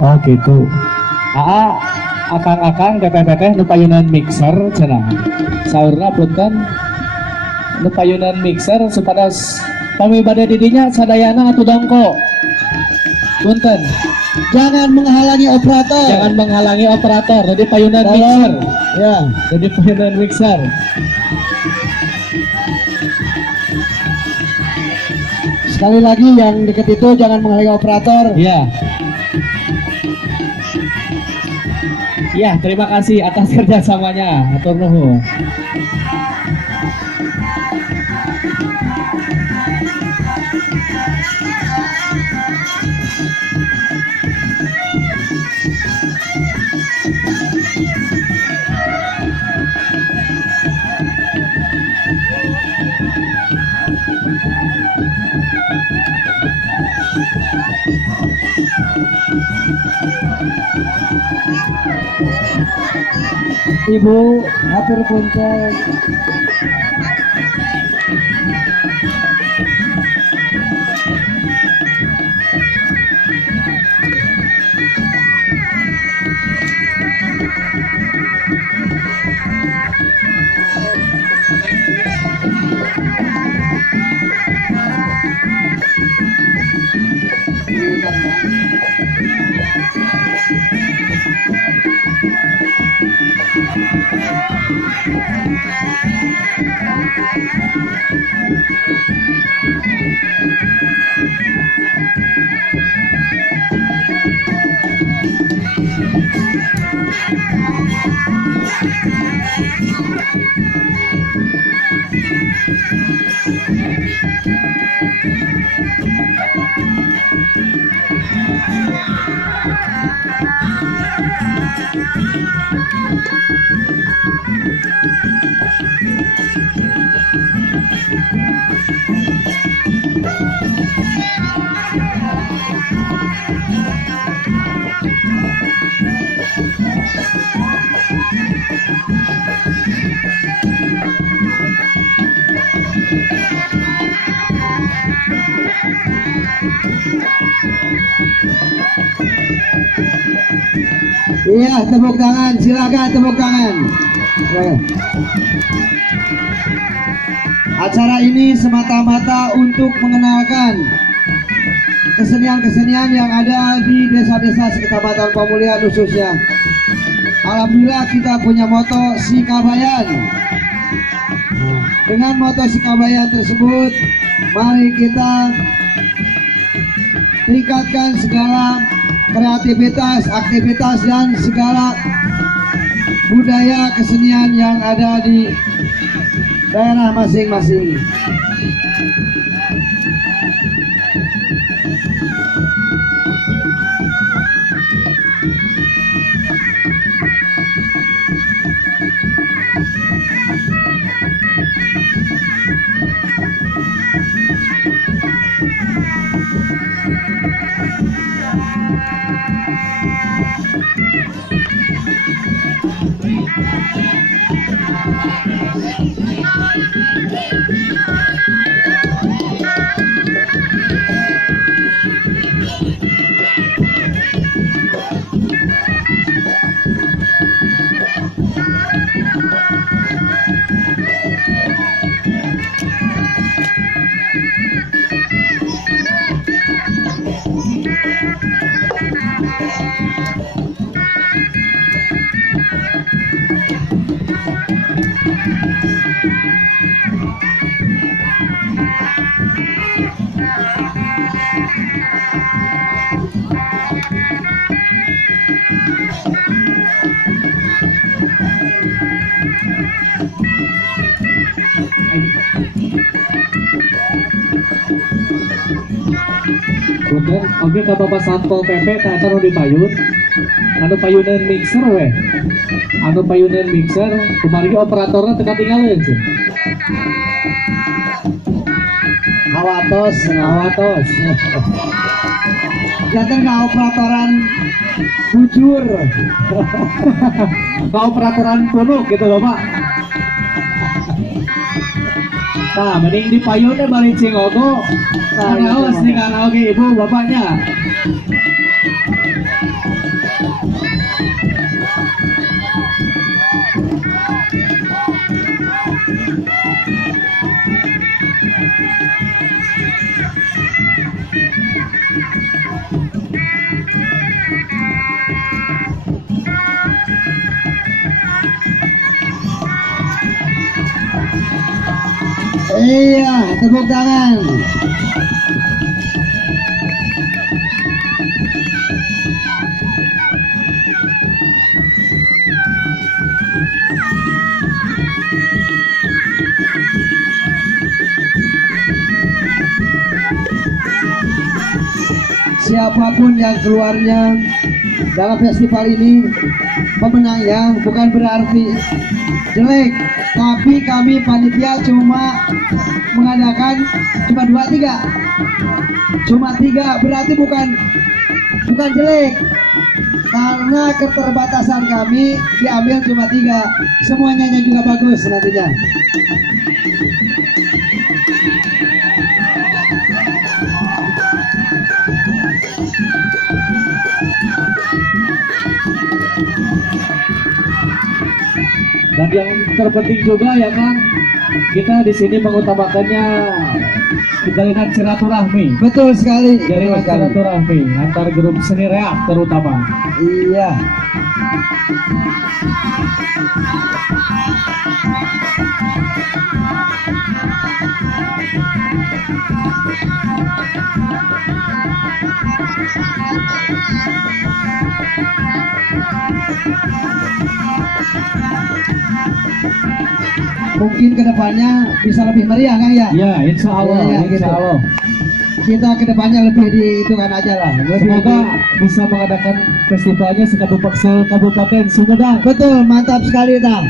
Oh gitu. Akang-akang teteh-teteh nu payunan mixer cenah. Saurna punten nu payunan mixer supados pamibade didinya sadayana atuh dongko. Punten. Jangan menghalangi operator. Jangan menghalangi operator. Jadi payunan mixer. Ya. Jadi payunan mixer. Sekali lagi yang deket itu jangan menghalangi operator. Ya. Ya, terima kasih atas kerjasamanya. Atur nuhun. Ibu, atur punten. Iya, tepuk tangan, silakan tepuk tangan. Acara ini semata-mata untuk mengenalkan kesenian-kesenian yang ada di desa-desa sekecamatan Pemulihan khususnya. Alhamdulillah kita punya moto Sikabayan. Dengan moto Sikabayan tersebut, mari kita tingkatkan segala kreativitas, aktivitas dan segala budaya kesenian yang ada di daerah masing-masing. punten. Oke ka Bapak Satpol PP tak anu dipayun. Anu payunan mixer we. Anu payunan mixer kumaha operatorna teu katinggalieun sih. Awatos, Awatos. jantan ka operatoran bujur. Ka operatoran punuk gitu Bapak. Nah, mending dipayun deh balik Cingogo. Nah, Ngaos gitu, nih kan oke ibu bapaknya. Iya, tepuk tangan. Siapapun yang keluarnya dalam festival ini pemenangnya bukan berarti jelek, tapi kami panitia cuma mengadakan cuma 3 berarti bukan jelek, karena keterbatasan kami diambil cuma 3, semuanya juga bagus nantinya. Dan yang terpenting juga ya kan, kita di sini mengutamakannya jalinan silaturahmi. Betul sekali. Jalinan silaturahmi antar grup seni reak terutama. Iya. Mungkin kedepannya bisa lebih meriah Kang ya. Ya, insya Allah, Iya, insya gitu. Allah. Kita kedepannya lebih dihitungan aja lah. Semoga bisa mengadakan festivalnya sekabupaten Sumedang. Betul, mantap sekali ta.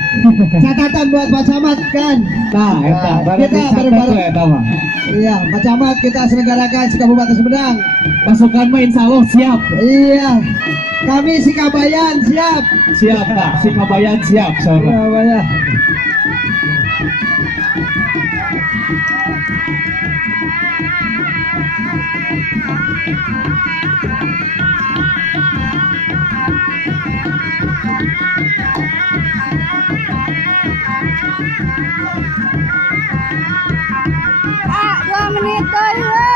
Catatan buat Pak Camat kan. Nah, eta Nah, barang kita dicatat bareng-bareng. we eta mah. Iya, Pak Camat kita selenggarakan di Kabupaten Sumedang. Pasukan mah insya Allah siap. Iya. Kami si Kabayan siap. Siap, Pak. Si Kabayan siap, saudara. Kabayan. Ah, 2 menit deui we.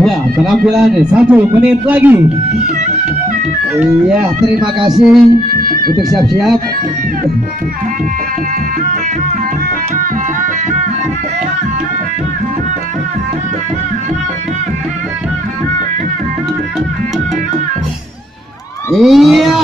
Ya, penampilannya 1 menit lagi. Iya, terima kasih untuk siap-siap. Iya.